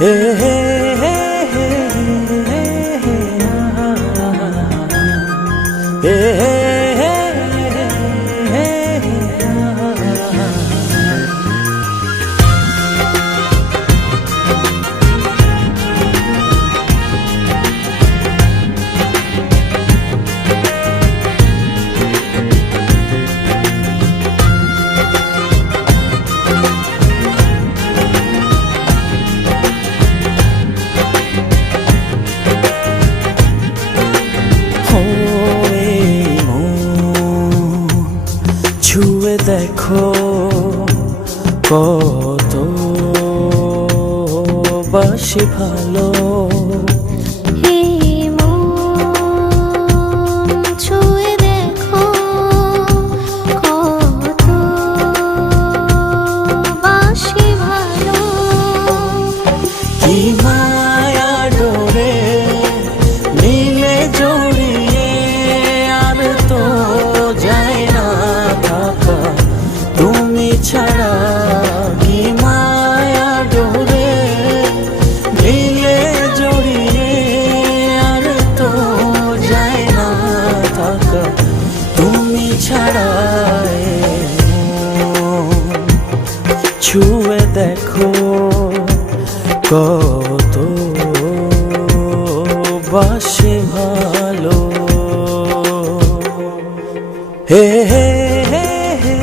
হে হে হে হে হে হে ছুঁয়ে দেখো কত বাসি ভালো, ছুঁয়ে দেখো কত বাসি ভালো। কি মায়া ডোরে মিলে জড়িয়ে আর তো যায় না থাকা তুমি ছাড়া। কি মায়া ডোরে মিলে জড়িয়ে আর তো যায় না থাকা তুমি ছাড়া। ছুঁয়ে দেখো কত বাসি ভালো। হে হে হে হে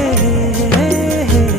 হে হে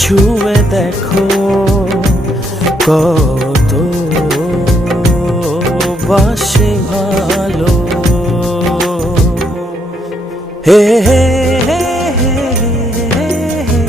ছুঁয়ে দেখো কত বাসি ভালো। হে হে হে হে হে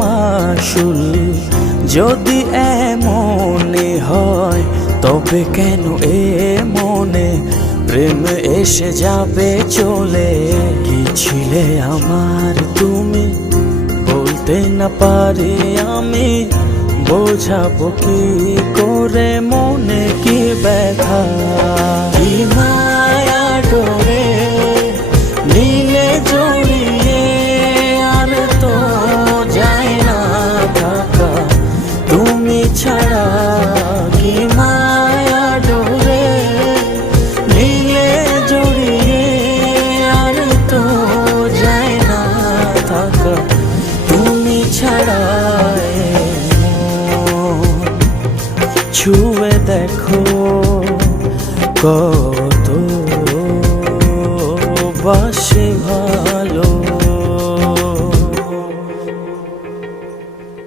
মাসুল যদি এমনই হয় তবে কেন এ মনে প্রেম এসে যাবে চলে। কি ছিলে আমার তুমি বলতে না পারি আমি, বোঝাবো কি করে মনে কি ব্যথা। কি মায়া ডোরে নীলে জড়িয়ে আর তো যায় না থাকা তুমি ছাড়া। কি মায়া ডোরে নীলে জড়িয়ে আর তো যায় না থাকা তুমি ছাড়া। ছুঁয়ে দেখো কত বাসি ভালো।